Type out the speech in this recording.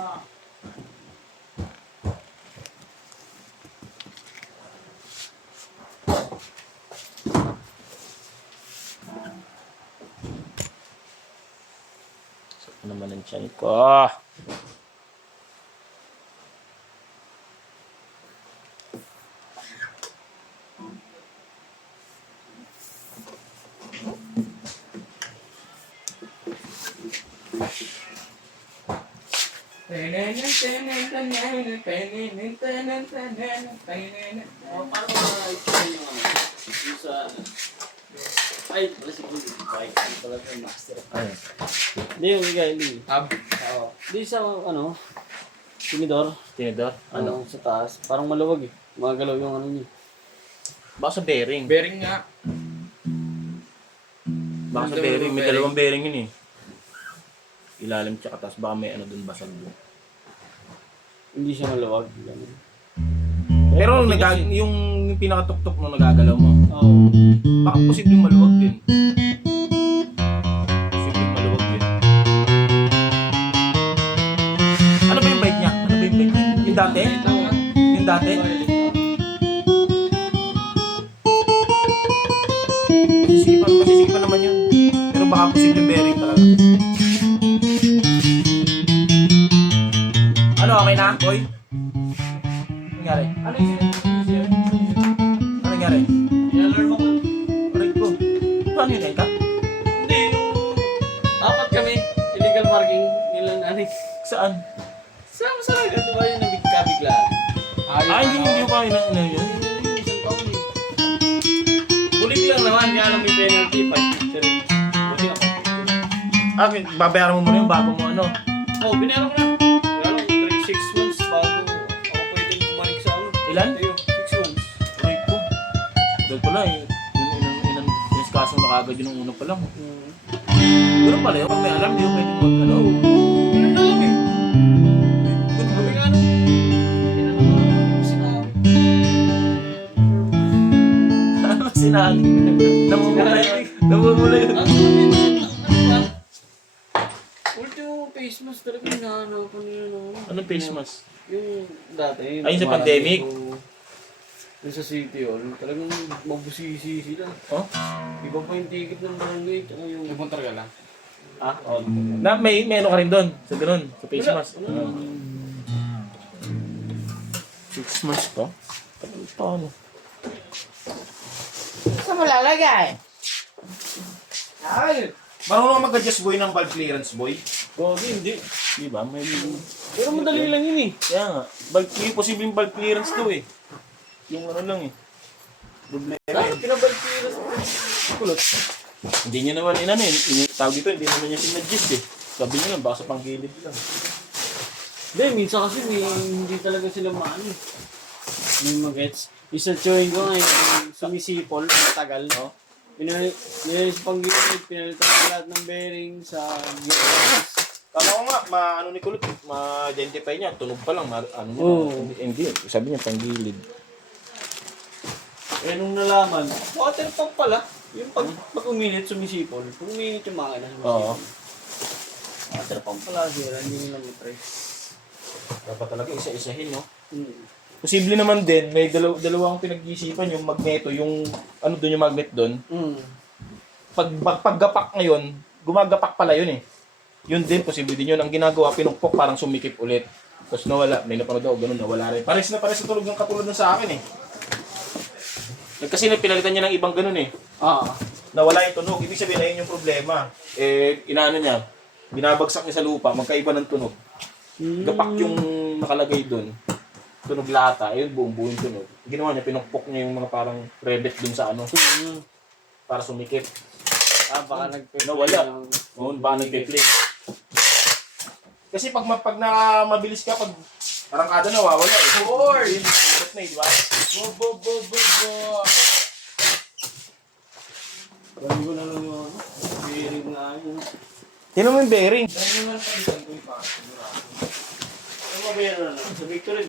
Ano naman ang tiyan ko? Ay, pala si Kuya. Ay, pala si Master. Ayun. Hindi yung bigay, hindi. Tab. Oo. Di sa, tinidor. Tinidor? Ano? Sa taas. Parang maluwag eh. Magalaw yung ano niya. Baka sa bearing. Bearing nga. Baka sa Yung bearing. May dalawang dalawang bearing yun eh. Ilalim tsaka taas. Baka may ano dun basag dun. Hindi siya maluwag. Ganun. Pero yung pinakatuktok na nagagalaw mo, Oo. baka posibleng maluwag din. Posibleng maluwag din. Ano ba yung bike niya? Ano ba yung bike niya? Yung dati? Yung dati? Masisipan naman yun. Pero baka posibleng bearing talaga. Ano, okay na, boy? Ano nangyari? Ano nangyari? Inalarm ako. Aray ko. Paano yun, Eka? Hindi, yung apat kami. Illegal marking nila nanay. Saan? Sa di ba yung nabigla-biglaan? Hindi ko kaya na yun. Isang taon eh. Bulik lang naman, kaya lang may penalty. 5 picture eh. Buti ako. Babayaran mo muna yung bago mo ano. Oh, binayaran ko na. Kaya lang, 6 months bago ako pwedeng bumalik sa ano. Ilan? Ayun, 6 months. Aray ko. Dahil pala eh. Yun iniskasong na kagad yun ng una pa lang. Ganun pala yun. Pag may alam, di ko pwede mag ano. Ganun na lang eh. Sabi nga ano, Ano sinali? Namumula yun. Namumula yun. Ultimo face mask talaga hinahanap nila no. Anong face mask? Yung dati. Ayun sa pandemic? Yung sa City Hall, talagang mabusisi sila. Oh? Iba pa yung ticket ng barangay, tsaka yung... Nagpunta ka lang. Ah? Oo. Na may ano ka rin doon? Sa ganun? Sa face mask? Face mask pa? Paano? Saan mo lalagay? Ay! Marunong mag-adjust boy ng valve clearance boy? Gogi, hindi. Di ba? May... Pero madali lang yun eh. Kaya nga. May posibleng valve clearance to eh. Yung ano lang eh. Problema eh. Kinabalpiras mo. Kulot. Hindi niya naman inano eh. Tawag dito, hindi naman niya sinadjust eh. Sabi niya lang, baka sa panggilid lang. Hindi, minsan kasi hindi talaga sila maano. May magets. Isa chewing ko nga yung sumisipol, matagal. Oh. Pinalis pang gilid, pinalitan ko lahat ng bearing sa gearbox. Tama ko nga, ano ni Kulot, ma-identify niya, tunog pa lang, ano niya, Oo. hindi, sabi niya panggilid. Eh nung nalaman, water pump pala. Yung pag uminit, sumisipol. Pag uminit yung makina, Oo. sumisipol. Water pump pala, sira, hindi nila matry. Dapat talaga isa-isahin, no? Hmm. Posible naman din, may dalawang pinag-iisipan, yung magneto, yung ano doon yung magnet doon. Hmm. Paggapak ngayon, gumagapak pala yun eh. Yun din, posible din yun. Ang ginagawa, pinukpok, parang sumikip ulit. Tapos nawala, may napanood ako, ganun, nawala rin. Pares na tulog ng katulad ng sa akin eh. Kasi pinalitan niya ng ibang ganun eh. Ah. Nawala yung tunog. Ibig sabihin, ayun yung problema. Eh, inaano niya, binabagsak niya sa lupa, magkaiba ng tunog. Gapak yung nakalagay doon. Tunog lata, ayun, buong yung tunog. Ginawa niya, pinukpok niya yung mga parang rebet dun sa ano, para sumikip. Ah, baka Nawala. Oo, baka nagpe-play. Kasi pag na mabilis ka, pag arangkada nawawala eh. Or! Yun, ikot na eh, di ba? Bo! Gawin ko na lang yung bearing na yun. Tingnan mo yung bearing. Ano mabayaran na lang? Sa Victory,